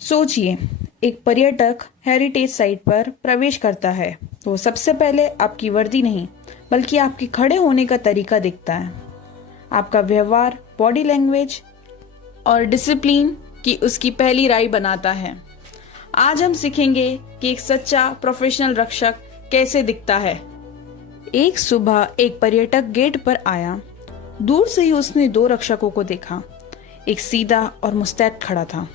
सोचिए, एक पर्यटक हेरिटेज साइट पर प्रवेश करता है तो सबसे पहले आपकी वर्दी नहीं बल्कि आपके खड़े होने का तरीका दिखता है। आपका व्यवहार, बॉडी लैंग्वेज और डिसिप्लिन की उसकी पहली राय बनाता है। आज हम सीखेंगे कि एक सच्चा प्रोफेशनल रक्षक कैसे दिखता है। एक सुबह एक पर्यटक गेट पर आया। दूर से ही उसने दो रक्षकों को देखा। एक सीधा और मुस्तैद खड़ा था,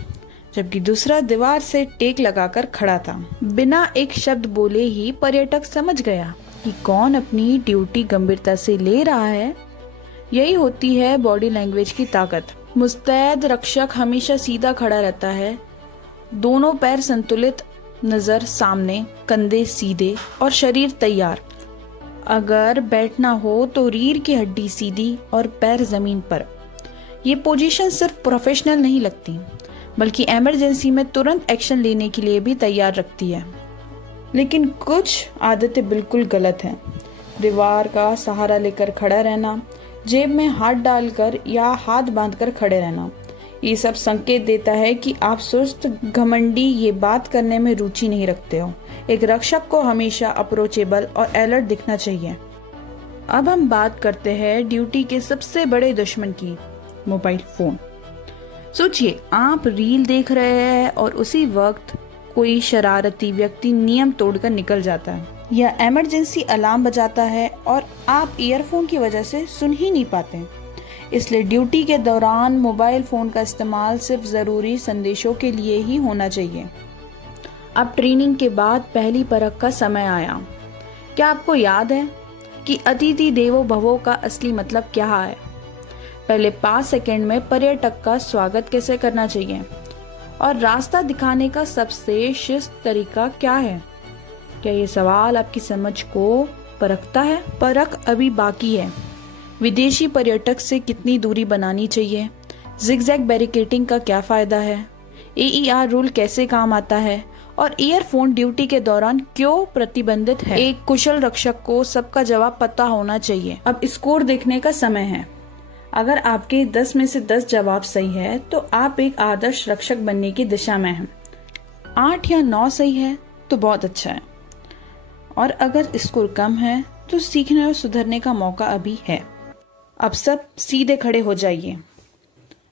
जबकि दूसरा दीवार से टेक लगाकर खड़ा था। बिना एक शब्द बोले ही पर्यटक समझ गया कि कौन अपनी ड्यूटी गंभीरता से ले रहा है। यही होती है बॉडी लैंग्वेज की ताकत। मुस्तैद रक्षक हमेशा सीधा खड़ा रहता है, दोनों पैर संतुलित, नजर सामने, कंधे सीधे और शरीर तैयार। अगर बैठना हो तो रीढ़ की हड्डी सीधी और पैर जमीन पर। ये पोजीशन सिर्फ प्रोफेशनल नहीं लगती, बल्कि इमरजेंसी में तुरंत एक्शन लेने के लिए भी तैयार रखती है। लेकिन कुछ आदतें बिल्कुल गलत हैं। दीवार का सहारा लेकर खड़ा रहना, जेब में हाथ डालकर या हाथ बांधकर खड़े रहना, ये सब संकेत देता है कि आप सुस्त, घमंडी, ये बात करने में रुचि नहीं रखते हो। एक रक्षक को हमेशा अप्रोचेबल और अलर्ट दिखना चाहिए। अब हम बात करते हैं ड्यूटी के सबसे बड़े दुश्मन की, मोबाइल फोन। सोचिए, आप रील देख रहे हैं और उसी वक्त कोई शरारती व्यक्ति नियम तोड़कर निकल जाता है या इमरजेंसी अलार्म बजाता है और आप ईयरफोन की वजह से सुन ही नहीं पाते। इसलिए ड्यूटी के दौरान मोबाइल फोन का इस्तेमाल सिर्फ जरूरी संदेशों के लिए ही होना चाहिए। अब ट्रेनिंग के बाद पहली परख का समय आया। क्या आपको याद है कि अतिथि देवो भवो का असली मतलब क्या है? पहले 5 सेकंड में पर्यटक का स्वागत कैसे करना चाहिए और रास्ता दिखाने का सबसे शिस्त तरीका क्या है? क्या ये सवाल आपकी समझ को परखता है? परख अभी बाकी है। विदेशी पर्यटक से कितनी दूरी बनानी चाहिए? जिगजैग बैरिकेडिंग का क्या फायदा है? AER रूल कैसे काम आता है? और ईयरफोन ड्यूटी के दौरान क्यों प्रतिबंधित है? एक कुशल रक्षक को सबका जवाब पता होना चाहिए। अब स्कोर देखने का समय है। अगर आपके 10 में से 10 जवाब सही है तो आप एक आदर्श रक्षक बनने की दिशा में हैं। 8 या 9 सही है तो बहुत अच्छा है, और अगर स्कोर कम है तो सीखने और सुधरने का मौका अभी है। अब सब सीधे खड़े हो जाइए,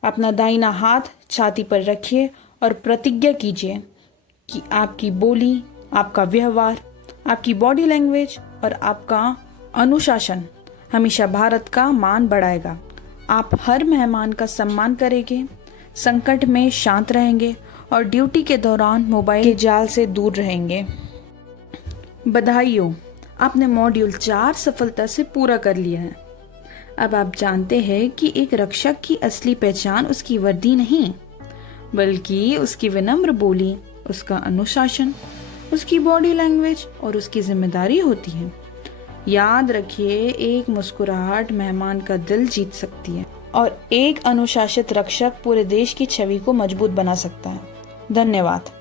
अपना दाहिना हाथ छाती पर रखिए और प्रतिज्ञा कीजिए कि आपकी बोली, आपका व्यवहार, आपकी बॉडी लैंग्वेज और आपका अनुशासन हमेशा भारत का मान बढ़ाएगा। आप हर मेहमान का सम्मान करेंगे, संकट में शांत रहेंगे और ड्यूटी के दौरान मोबाइल के जाल से दूर रहेंगे। बधाई हो, आपने मॉड्यूल 4 सफलता से पूरा कर लिया है। अब आप जानते हैं कि एक रक्षक की असली पहचान उसकी वर्दी नहीं, बल्कि उसकी विनम्र बोली, उसका अनुशासन, उसकी बॉडी लैंग्वेज और उसकी जिम्मेदारी होती है। याद रखिए, एक मुस्कुराहट मेहमान का दिल जीत सकती है और एक अनुशासित रक्षक पूरे देश की छवि को मजबूत बना सकता है। धन्यवाद।